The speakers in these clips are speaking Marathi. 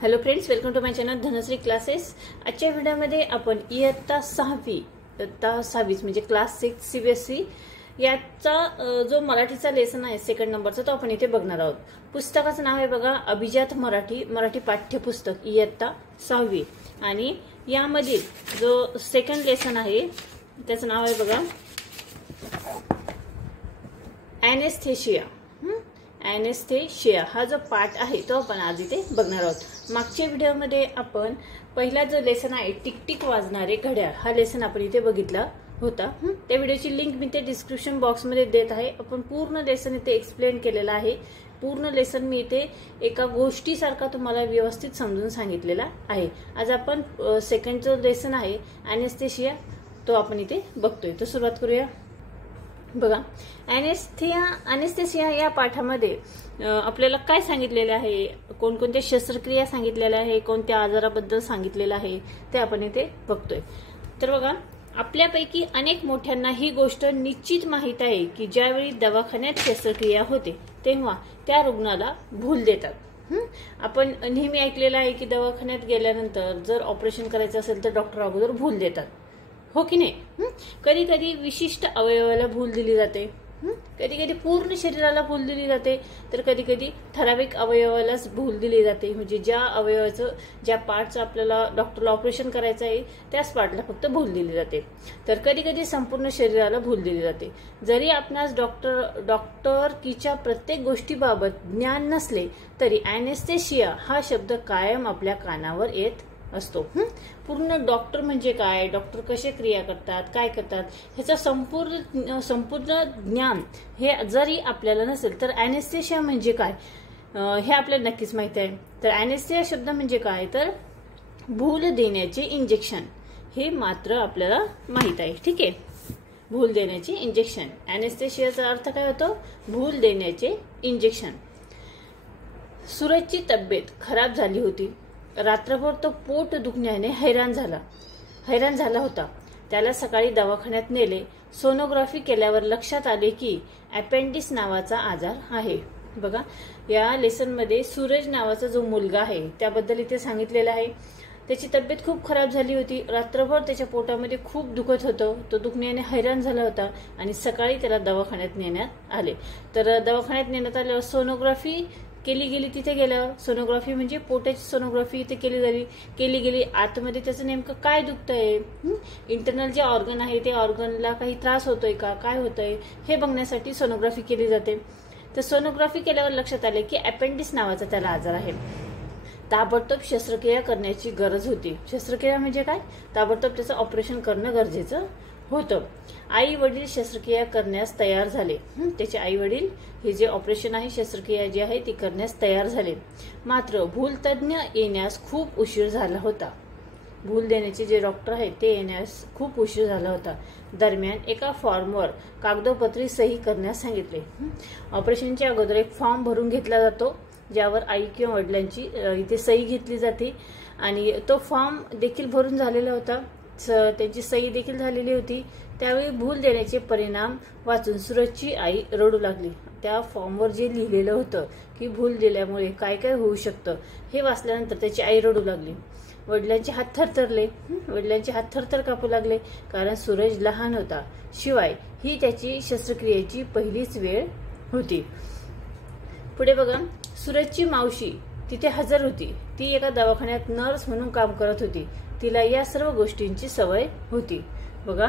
Hello friends, welcome to my channel Dhanashree classes. आजच्या व्हिडिओमध्ये आपण इयत्ता 6वी म्हणजे क्लास 6 सीबीएसई याचा जो मराठीचा लेसन आहे सेकंड नंबरचा तो आपण इथे बघणार आहोत। पुस्तकाचं नाव आहे बघा अभिजात मराठी पाठ्यपुस्तक इयत्ता 6वी आणि यामधील जो सेकंड लेसन आहे त्याचं नाव आहे बघा एनेस्थेशिया। एनेस्थेशिया हा जो पाठ आहे तो आपण आज इथे बघणार आहोत। मागच्या व्हिडिओमध्ये आपण पहिला जो लेसन आहे टिकटिक वाजणारे घड्याळ हा लेसन आपण इथे बघितला होता। त्या व्हिडिओची लिंक मी ते डिस्क्रिप्शन बॉक्समध्ये देत आहे। आपण पूर्ण लेसन इथे एक्सप्लेन केलेला आहे। पूर्ण लेसन मी इथे एका गोष्टीसारखा तुम्हाला व्यवस्थित समजून सांगितलेला आहे। आज आपण सेकंड जो लेसन आहे एनेस्थेशिया तो आपण इथे बघतोय। तर सुरुवात करूया। बघा एनेस्थेशिया या पाठामध्ये आपल्याला काय सांगितलेले आहे, कोणकोणत्या शस्त्रक्रिया सांगितलेल्या आहे, कोणत्या आजाराबद्दल सांगितलेलं आहे ते आपण इथे बघतोय। तर बघा आपल्यापैकी अनेक मोठ्यांना ही गोष्ट निश्चित माहित आहे की ज्यावेळी दवाखान्यात शस्त्रक्रिया होते तेव्हा त्या रुग्णाला भूल देतात। आपण नेहमी ऐकलेलं आहे की दवाखान्यात गेल्यानंतर जर ऑपरेशन करायचं असेल तर डॉक्टर अगोदर भूल देतात, हो की नाही। कधी कधी विशिष्ट अवयवाला भूल दिली जाते, कधी कधी पूर्ण शरीराला भूल दिली जाते, तर कधी कधी ठराविक अवयवालाच भूल दिली जाते। म्हणजे ज्या अवयवाचं ज्या पार्टचं आपल्याला डॉक्टरला ऑपरेशन करायचं आहे त्याच पार्टला फक्त भूल दिली जाते। तर कधी कधी संपूर्ण शरीराला भूल दिली जाते। जरी आपणास डॉक्टरकीच्या प्रत्येक गोष्टीबाबत ज्ञान नसले तरी एनेस्थेशिया हा शब्द कायम आपल्या कानावर येत असतो। पूर्ण डॉक्टर म्हणजे काय, डॉक्टर कसे क्रिया करतात, काय करतात ह्याचा संपूर्ण ज्ञान हे जरी आपल्याला नसेल तर एनेस्थेशिया म्हणजे काय हे आपल्याला नक्कीच माहिती आहे। तर एनेस्थेशिया शब्द म्हणजे काय तर भूल देण्याचे इंजेक्शन हे मात्र आपल्याला माहित आहे, ठीक आहे। भूल देण्याचे इंजेक्शन, एनेस्थेशियाचा अर्थ काय होतो, भूल देण्याचे इंजेक्शन। सूरजची तब्येत खराब झाली होती। रात्रभर तो पोट दुखण्याने हैराण झाला होता। त्याला सकाळी दवाखान्यात नेले। सोनोग्राफी केल्यावर लक्षात आले की अपेंडिक्स नावाचा आजार आहे। बघा या लेसन मध्ये सूरज नावाचा जो मुलगा आहे त्याबद्दल इथे सांगितलेलं आहे। त्याची तब्येत खूप खराब झाली होती। रात्रभर त्याच्या पोटामध्ये खूप दुखत होतं, तो दुखण्याने हैराण झाला होता आणि सकाळी त्याला दवाखान्यात नेण्यात आले। तर दवाखान्यात नेण्यात आल्यावर सोनोग्राफी केली गेली। तिथे गेल्यावर सोनोग्राफी म्हणजे पोटाची सोनोग्राफी इथे केली गेली। आतमध्ये त्याचं नेमकं काय दुखतंय, इंटरनल जे ऑर्गन आहे ते ऑर्गनला काही त्रास होतोय का, काय होतंय हे बघण्यासाठी सोनोग्राफी केली जाते। तर सोनोग्राफी केल्यावर लक्षात आले की अपेंडिक्स नावाचा त्याला आजार आहे। ताबडतोब शस्त्रक्रिया करण्याची गरज होती। शस्त्रक्रिया म्हणजे काय, ताबडतोब त्याचं ऑपरेशन करणं गरजेचं होतं। आई वडील शस्त्रक्रिया करण्यास तयार झाले। त्याचे आई वडील हे जे ऑपरेशन आहे शस्त्रक्रिया जी आहे ती करण्यास तयार झाले। मात्र भूलतज्ञ येण्यास खूप उशीर झाला होता। भूल देण्याचे जे डॉक्टर आहेत ते येण्यास खूप उशीर झाला होता। दरम्यान एका फॉर्मवर कागदोपत्री सही करण्यास सांगितले। ऑपरेशनच्या अगोदर एक फॉर्म भरून घेतला जातो ज्यावर आई किंवा वडिलांची इथे सही घेतली जाते आणि तो फॉर्म देखील भरून झालेला होता, त्यांची सही देखील झालेली होती। त्यावेळी भूल देण्याचे परिणाम वाचून सूरजची आई रडू लागली। त्या फॉर्मवर जे लिहिलेलं होतं की भूल दिल्यामुळे काय काय होऊ शकतं हे वाचल्यानंतर त्याची आई रडू लागली। वडिलांचे हात थरथर कापू लागले कारण सूरज लहान होता, शिवाय ही त्याची शस्त्रक्रियेची पहिलीच वेळ होती। पुढे बघा सूरजची मावशी तिथे हजर होती। ती एका दवाखान्यात नर्स म्हणून काम करत होती। तिला या सर्व गोष्टींची सवय होती। बघा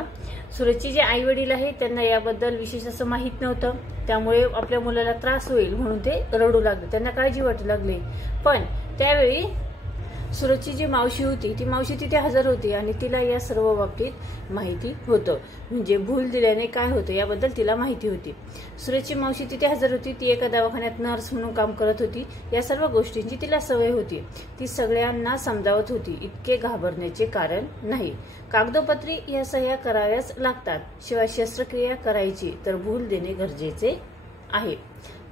सूरजचे जे आई वडील आहेत त्यांना याबद्दल विशेष असं माहित नव्हतं, त्यामुळे आपल्या मुलाला त्रास होईल म्हणून ते रडू लागले, त्यांना काळजी वाटू लागली। पण त्यावेळी सूरजची जी मावशी होती ती मावशी तिथे हजर होती आणि तिला या सर्व बाबतीत माहिती होतं, म्हणजे भूल दिल्याने काय होतं याबद्दल तिला माहिती होती। सूरजची मावशी तिथे हजर होती। ती एका दवाखान्यात नर्स म्हणून काम करत होती। या सर्व गोष्टींची तिला सवय होती। ती सगळ्यांना समजावत होती, इतके घाबरण्याचे कारण नाही। कागदोपत्री या सह्या कराव्याच लागतात, शिवाय शस्त्रक्रिया करायची तर भूल देणे गरजेचे आहे।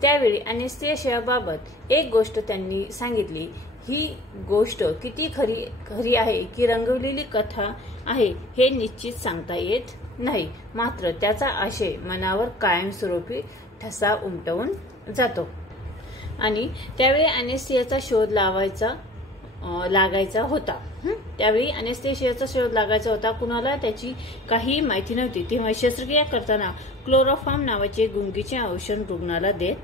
त्यावेळी एनेस्थेशियाबाबत एक गोष्ट त्यांनी सांगितली। ही गोष्ट किती खरी आहे की रंगवलेली कथा आहे हे निश्चित सांगता येत नाही, मात्र त्याचा आशय मनावर कायमस्वरूपी ठसा उमटवून जातो। आणि त्यावेळी एनेस्थेशियाचा शोध लावायचा लागायचा होता. त्यावेळी अनेस्थेशियाचा शोध लागायचा होता. कुणाला त्याची काही माहिती नव्हती. तेव्हा शस्त्रक्रिया करताना क्लोरोफॉर्म नावाचे गुंगीचे औषध रुग्णाला देत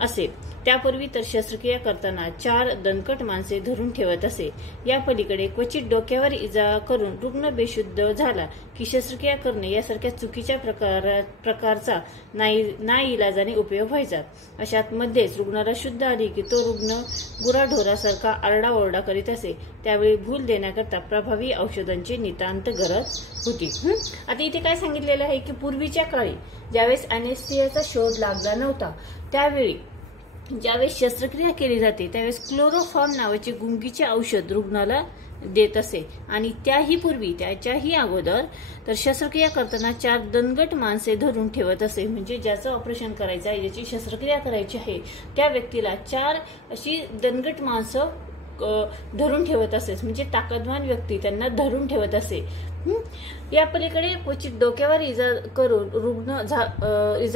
असे. त्यापूर्वी तर शस्त्रक्रिया करताना 4 दणकट माणसे धरून ठेवत असे. या पलीकडे क्वचित डोक्यावर इजा करून रुग्ण बेशुद्ध झाला की शस्त्रक्रिया करणे यासारख्या चुकीच्या प्रकारचा नाईलाजाने उपयोग व्हायचा. अशात मध्येच रुग्णाला शुद्ध आली की तो रुग्ण गुराढोरासारखा आरडाओरडा करीत असे. त्यावेळी भूल देण्याकरता प्रभावी औषधांची नितांत गरज होती. आता इथे काय सांगितलेलं आहे की पूर्वीच्या काळी ज्यावेळेस अनेस्थेशियाचा शोध लागला नव्हता त्यावेळी ज्यावेळेस शस्त्रक्रिया केली जाते त्यावेळेस क्लोरोफॉर्म नावाचे गुंगीचे औषध रुग्णाला देत असे. आणि त्याच्याही अगोदर तर शस्त्रक्रिया करताना 4 दणकट माणसे धरून ठेवत असे. म्हणजे ज्याचं ऑपरेशन करायचं आहे, ज्याची शस्त्रक्रिया करायची आहे त्या व्यक्तीला 4 अशी दणकट माणसं धरून ठेवत असे. म्हणजे ताकदवान व्यक्ती त्यांना धरून ठेवत असे. या पलीकडे क्वचित डोक्यावर इजा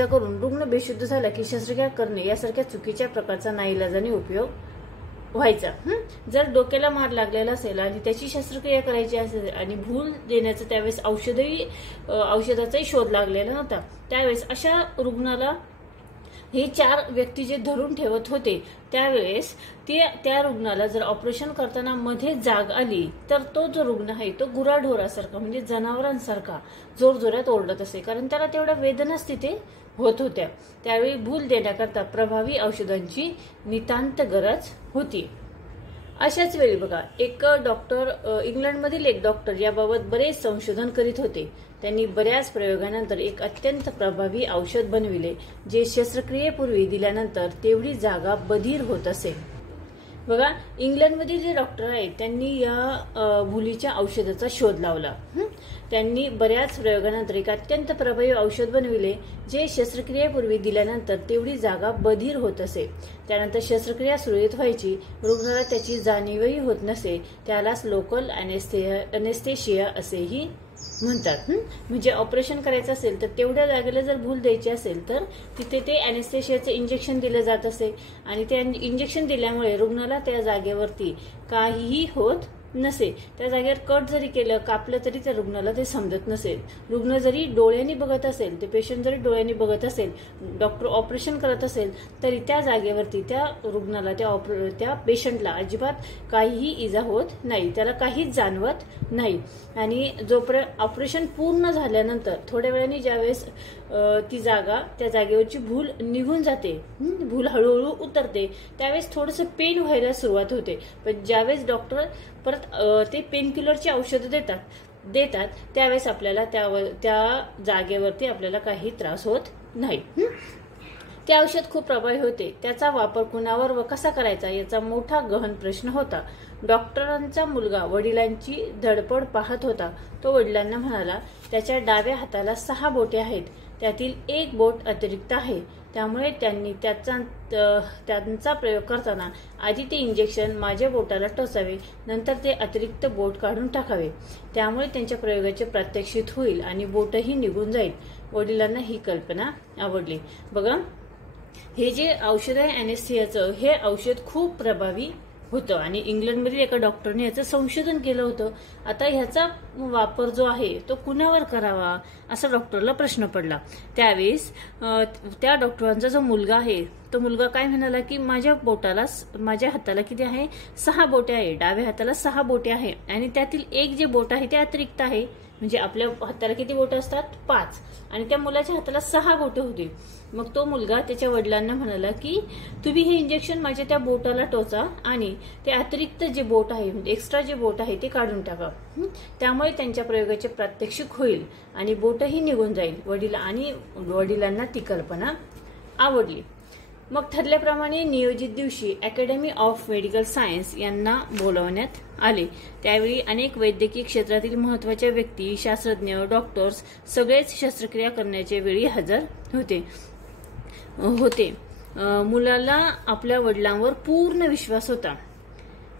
करून रुग्ण बेशुद्ध झाला की शस्त्रक्रिया करणे यासारख्या चुकीच्या प्रकारचा नाईलाजाने उपयोग व्हायचा. जर डोक्याला मार लागलेला असेल आणि त्याची शस्त्रक्रिया करायची असेल आणि भूल देण्याचं त्यावेळेस औषधाचाही शोध लागलेला नव्हता त्यावेळेस अशा रुग्णाला हे 4 व्यक्ती जे धरून ठेवत होते त्यावेळेस त्या रुग्णाला जर ऑपरेशन करताना मध्ये जाग आली तर तो जो रुग्ण आहे तो गुराढोरासारखा म्हणजे जनावरांसारखा जोरजोरात ओरडत असे. कारण त्याला तेवढ्या वेदनाच तिथे होत होत्या. त्यावेळी भूल देण्याकरता प्रभावी औषधांची नितांत गरज होती. अशाच वेळी बघा एक डॉक्टर इंग्लंडमधील एक डॉक्टर याबाबत बरेच संशोधन करीत होते. त्यांनी बऱ्याच प्रयोगानंतर एक अत्यंत प्रभावी औषध बनविले जे शस्त्रक्रियेपूर्वी दिल्यानंतर तेवढी जागा बधीर होत असे. बघा इंग्लंडमधील जे डॉक्टर आहेत त्यांनी या भुलीच्या औषधाचा शोध लावला. त्यांनी बऱ्याच प्रयोगानंतर एक अत्यंत प्रभावी औषध बनविले जे शस्त्रक्रियेपूर्वी दिल्यानंतर तेवढी जागा बधीर होत असे. त्यानंतर शस्त्रक्रिया सुरळीत व्हायची, रुग्णाला त्याची जाणीवही होत नसे. त्यालाच लोकल अनेस्थेशिया असेही म्हणतात. म्हणजे ऑपरेशन करायचं असेल तर तेवढ्या जागेला जर भूल द्यायची असेल तर तिथे ते अनेस्थेशियाचं इंजेक्शन दिलं जात असे आणि ते इंजेक्शन दिल्यामुळे रुग्णाला त्या जागेवरती काहीही होत नसे. त्या जागेवर कट जरी केलं कापलं तरी त्या रुग्णाला ते समजत नसेल. रुग्ण जरी डोळ्यांनी बघत असेल, ते पेशंट जरी डोळ्यांनी बघत असेल, डॉक्टर ऑपरेशन करत असेल तरी त्या जागेवरती त्या रुग्णाला त्या पेशंटला अजिबात काहीही इजा होत नाही, त्याला काहीच जाणवत नाही. आणि जोपर्यंत ऑपरेशन पूर्ण झाल्यानंतर थोड्या वेळाने ज्यावेळेस त्या जागेवरची भूल निघून जाते, भूल हळूहळू उतरते, त्यावेळेस थोडंसं पेन व्हायला सुरुवात होते. पण ज्यावेळेस डॉक्टर परत ते पेनकिलरची औषधं देतात त्यावेळेस आपल्याला त्या जागेवरती आपल्याला काही त्रास होत नाही. ते औषध खूप प्रभावी होते. त्याचा वापर कुणावर व कसा करायचा याचा मोठा गहन प्रश्न होता. डॉक्टरांचा मुलगा वडिलांची धडपड पाहत होता. तो वडिलांना म्हणाला, त्याच्या डाव्या हाताला 6 बोटे आहेत, त्यातील 1 बोट अतिरिक्त आहे. त्यामुळे त्यांनी त्यांचा प्रयोग करताना आधी ते इंजेक्शन माझ्या बोटाला टोचावे, नंतर ते अतिरिक्त बोट काढून टाकावे. त्यामुळे त्यांच्या प्रयोगाचे प्रात्यक्षिक होईल आणि बोटही निघून जाईल. वडिलांना ही कल्पना आवडली. बघा हे जे औषध आहे अनेस्थेशियाचं, हे औषध खूप प्रभावी होतं आणि इंग्लंडमधील एका डॉक्टरने याचं संशोधन केलं होतं. आता ह्याचा वापर जो आहे तो कुणावर करावा असा डॉक्टरला प्रश्न पडला. त्यावेळेस त्या डॉक्टरांचा जो मुलगा आहे तो मुलगा काय म्हणाला की माझ्या हाताला किती आहे, 6 बोटे आहे. डाव्या हाताला 6 बोटे आहे आणि त्यातील 1 जे बोट आहे ते अतिरिक्त आहे. म्हणजे आपल्या हाताला किती बोट असतात, 5, आणि त्या मुलाच्या हाताला 6 बोटे होती. मग तो मुलगा त्याच्या वडिलांना म्हणाला की तुम्ही हे इंजेक्शन माझ्या त्या बोटाला टोचा आणि ते अतिरिक्त जे बोट आहे म्हणजे एक्स्ट्रा जे बोट आहे ते काढून टाका. त्यामुळे त्यांच्या प्रयोगाचे प्रात्यक्षिक होईल आणि बोटही निघून जाईल. वडिलांना ती कल्पना आवडली. मग ठरल्याप्रमाणे नियोजित दिवशी अकॅडमी ऑफ मेडिकल सायन्स यांना बोलावण्यात आले. त्यावेळी अनेक वैद्यकीय क्षेत्रातील महत्त्वाच्या व्यक्ती, शास्त्रज्ञ, डॉक्टर्स सगळेच शस्त्रक्रिया करण्याच्या वेळी हजर होते. मुलाला आपल्या वडिलांवर पूर्ण विश्वास होता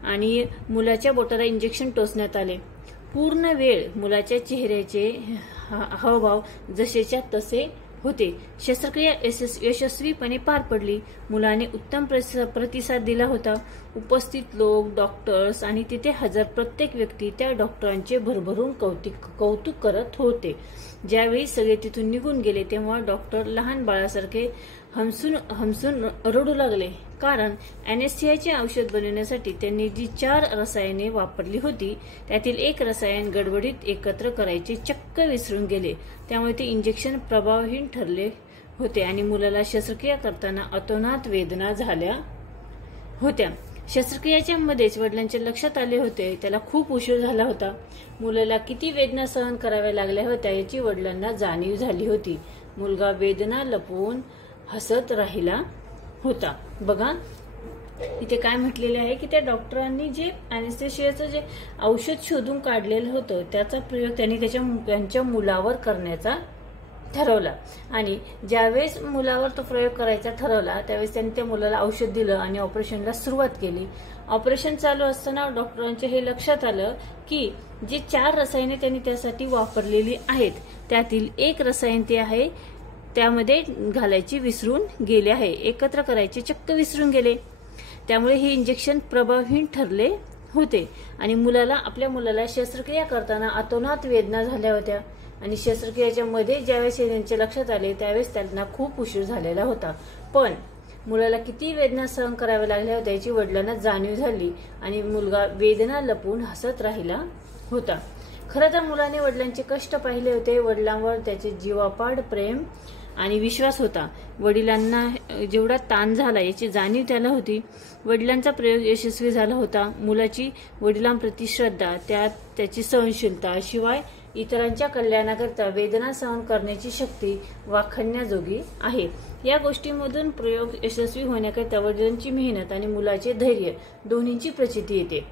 आणि मुलाच्या बोटाला इंजेक्शन टोचण्यात आले. पूर्ण वेळ मुलाच्या चेहऱ्याचे हावभाव जसेच्या तसे होते. शस्त्रक्रिया यशस्वीपणे पार पडली. मुलाने उत्तम प्रतिसाद दिला होता. उपस्थित लोक, डॉक्टर्स आणि तिथे हजर प्रत्येक व्यक्ती त्या डॉक्टरांचे भरभरून कौतुक करत होते. ज्यावेळी सगळे तिथून निघून गेले तेव्हा डॉक्टर लहान बाळासारखे हमसून रडू लागले, कारण अॅनेस्थेसियाचे औषध बनवण्यासाठी त्यांनी जी 4 रसायने वापरली होती त्यातील एक रसायन गडबडीत एकत्र करायचे चक्क विसरून गेले. त्यामुळे ते इंजेक्शन प्रभावहीन ठरले होते आणि मुलाला शस्त्रक्रिया करताना अतोनात वेदना झाल्या होत्या. शस्त्रक्रियेच्या मध्येच वडिलांच्या लक्षात आले होते त्याला खूप उशीर झाला होता. मुलाला किती वेदना सहन कराव्या लागल्या होत्या याची वडिलांना जाणीव झाली होती. मुलगा वेदना लपवून हसत राहिला होता. बघा इथे काय म्हटलेले आहे की त्या डॉक्टरांनी जे अॅनेस्थेसियाचं जे औषध शोधून काढलेलं होतं त्याचा प्रयोग त्यांनी त्यांच्या मुलावर करण्याचा ठरवला. आणि ज्यावेळेस मुलावर तो प्रयोग करायचा ठरवला त्यावेळेस त्यांनी त्या मुलाला औषध दिलं आणि ऑपरेशनला सुरुवात केली. ऑपरेशन चालू असताना डॉक्टरांच्या हे लक्षात आलं की जे 4 रसायने त्यांनी त्यासाठी वापरलेली आहेत त्यातील एक रसायन ते आहे त्यामध्ये घालायची विसरून गेले आहे, एकत्र करायचे चक्क विसरून गेले. त्यामुळे हे इंजेक्शन प्रभावहीन ठरले होते आणि आपल्या मुलाला शस्त्रक्रिया करताना अतोनात वेदना झाल्या होत्या. आणि शस्त्रक्रियेच्या मध्ये ज्यावेळेस त्यांच्या लक्षात आले त्यावेळेस त्यांना खूप उशीर झालेला होता. पण मुलाला किती वेदना सहन कराव्या लागल्या होत्या याची वडिलांना जाणीव झाली आणि मुलगा वेदना लपवून हसत राहिला होता. खरं तर मुलाने वडिलांचे कष्ट पाहिले होते. वडिलांवर त्याचे जीवापाड प्रेम आणि विश्वास होता. वडिलांना जेवढा ताण झाला याची जाणीव त्याला होती. वडिलांचा प्रयोग यशस्वी झाला होता. मुलाची वडिलांप्रती श्रद्धा, त्याची सहनशीलता, शिवाय इतरांच्या कल्याणाकरता वेदना सहन करण्याची शक्ती वाखाणण्याजोगी आहे. या गोष्टींमधून प्रयोग यशस्वी होण्याकरता वडिलांची मेहनत आणि मुलाचे धैर्य दोन्हींची प्रचिती येते.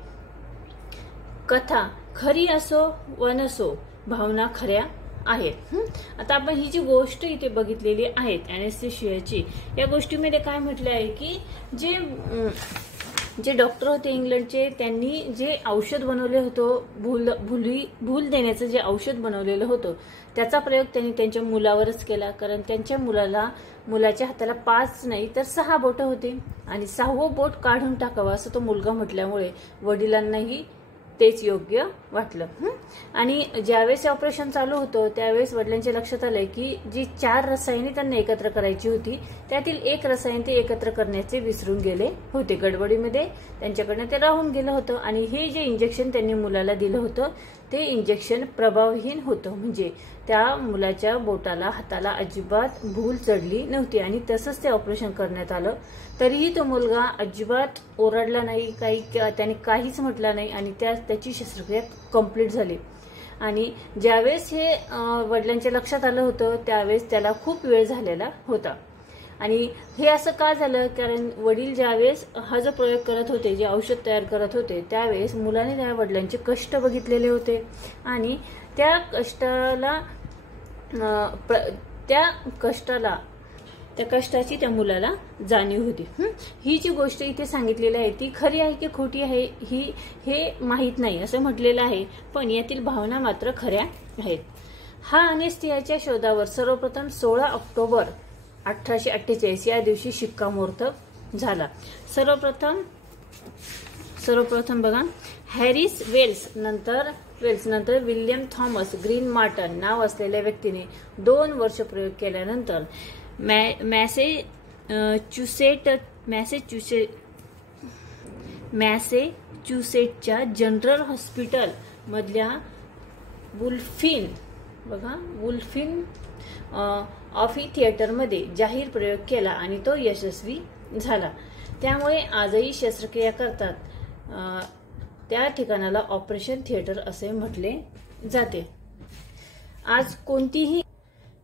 कथा खरी असो व नसो, भावना खऱ्या आहेत. आता आपण ही जी गोष्ट इथे बघितलेली आहे अॅनेस्थेसियाची, या गोष्टीमध्ये काय म्हटले आहे की जे डॉक्टर होते इंग्लंडचे त्यांनी जे औषध बनवले होतं, भूल देण्याचं जे औषध बनवलेलं होतं त्याचा प्रयोग त्यांनी त्यांच्या मुलावरच केला. कारण त्यांच्या मुलाच्या हाताला 5 नाही तर 6 बोटं होते आणि 6वं बोट काढून टाकावं असं तो मुलगा म्हटल्यामुळे वडिलांनाही तेच योग्य वाटलं. आणि ज्यावेळेस ऑपरेशन चालू होतं त्यावेळेस वडिलांच्या लक्षात आलंय की जी 4 रसायने त्यांना एकत्र करायची होती त्यातील एक रसायन ते एकत्र करण्याचे विसरून गेले होते. गडबडीमध्ये त्यांच्याकडनं ते राहून गेलं होतं आणि हे जे इंजेक्शन त्यांनी मुलाला दिलं होतं ते इंजेक्शन प्रभावहीन होतं. म्हणजे त्या मुलाच्या बोटाला, हाताला अजिबात भूल चढली नव्हती आणि तसंच ते ऑपरेशन करण्यात आलं. तरीही तो मुलगा अजिबात ओरडला नाही, त्याने काहीच म्हटलं नाही आणि त्याची शस्त्रक्रिया कंप्लीट झाली. आणि ज्यावेळेस हे वडिलांच्या लक्षात आलं होतं त्यावेळेस त्याला खूप वेळ झालेला होता. आणि हे असं का झालं, कारण वडील ज्यावेळेस हा जो प्रयोग करत होते, जे औषध तयार करत होते त्यावेळेस मुलाने त्या वडिलांचे कष्ट बघितलेले होते आणि त्या कष्टाची त्या मुलाला जाणीव होती. ही जी गोष्ट इथे सांगितलेली आहे ती खरी आहे की खोटी आहे हे माहीत नाही असं म्हटलेलं आहे, पण यातील भावना मात्र खऱ्या आहेत. हा अॅनेस्थेसियाच्या शोधावर सर्वप्रथम 16 ऑक्टोबर 1848 या दिवशी शिक्कामोर्तब झाला. सर्वप्रथम बघा हॅरिस वेल्स नंतर विल्यम थॉमस ग्रीन मार्टन नाव असलेल्या व्यक्तीने 2 वर्ष प्रयोग केल्यानंतर मॅसेच्युसेट्सच्या जनरल हॉस्पिटल मधल्या वुल्फिन ऑफी थिएटरमध्ये जाहीर प्रयोग केला आणि तो यशस्वी झाला. त्यामुळे आजही शस्त्रक्रिया करतात त्या ठिकाणाला ऑपरेशन थिएटर असे म्हटले जाते. आज कोणतीही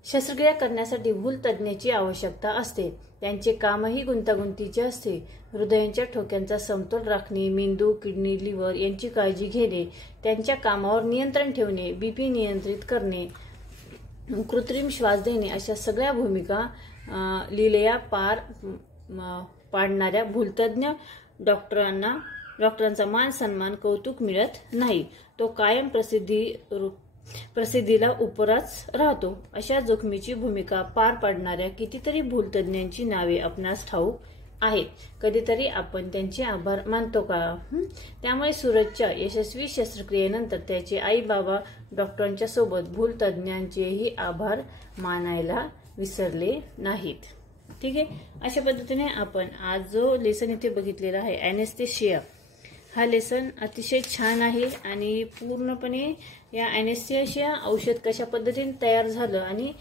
शस्त्रक्रिया करण्यासाठी भूल तज्ञाची आवश्यकता असते. त्यांचे कामही गुंतागुंतीचे असते. हृदयाच्या ठोक्यांचा समतोल राखणे, मेंदू, किडनी, लिव्हर यांची काळजी घेणे, त्यांच्या कामावर नियंत्रण ठेवणे, बीपी नियंत्रित करणे, कृत्रिम श्वास देणे अशा सगळ्या भूमिका लीलया पार पाडणाऱ्या भूलतज्ञ डॉक्टरांचा मान सन्मान कौतुक मिळत नाही. तो कायम प्रसिद्धीला उपराच राहतो. अशा जोखमीची भूमिका पार पाडणाऱ्या कितीतरी भूलतज्ञांची नावे आपणास ठाऊक आहेत. कधीतरी आपण त्यांचे आभार मानतो का? त्यामुळे सूरजच्या यशस्वी शस्त्रक्रियेनंतर त्याचे आई बाबा डॉक्टरांच्या सोबत भूलतज्ञांचेही आभार मानायला विसरले नाहीत. ठीक आहे, अशा पद्धतीने आपण आज जो लेसन इथे बघितलेला आहे ॲनेस्थेशिया, हा लेसन अतिशय छान आहे आणि पूर्णपणे या ॲनेस्थेशिया औषध कशा पद्धतीने तयार झालं आणि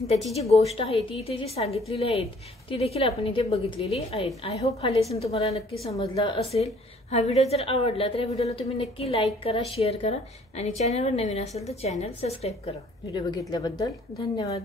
त्याची जी गोष्ट आहे ती इथे जी सांगितलेली आहे ती देखील आपण इथे बघितलेली आहेत. आय होप हा लेसन तुम्हाला नक्की समजला असेल. हा व्हिडिओ जर आवडला तर या व्हिडिओला तुम्ही नक्की लाईक करा, शेअर करा आणि चॅनलवर नवीन असेल तर चॅनल सबस्क्राईब करा. व्हिडिओ बघितल्याबद्दल धन्यवाद.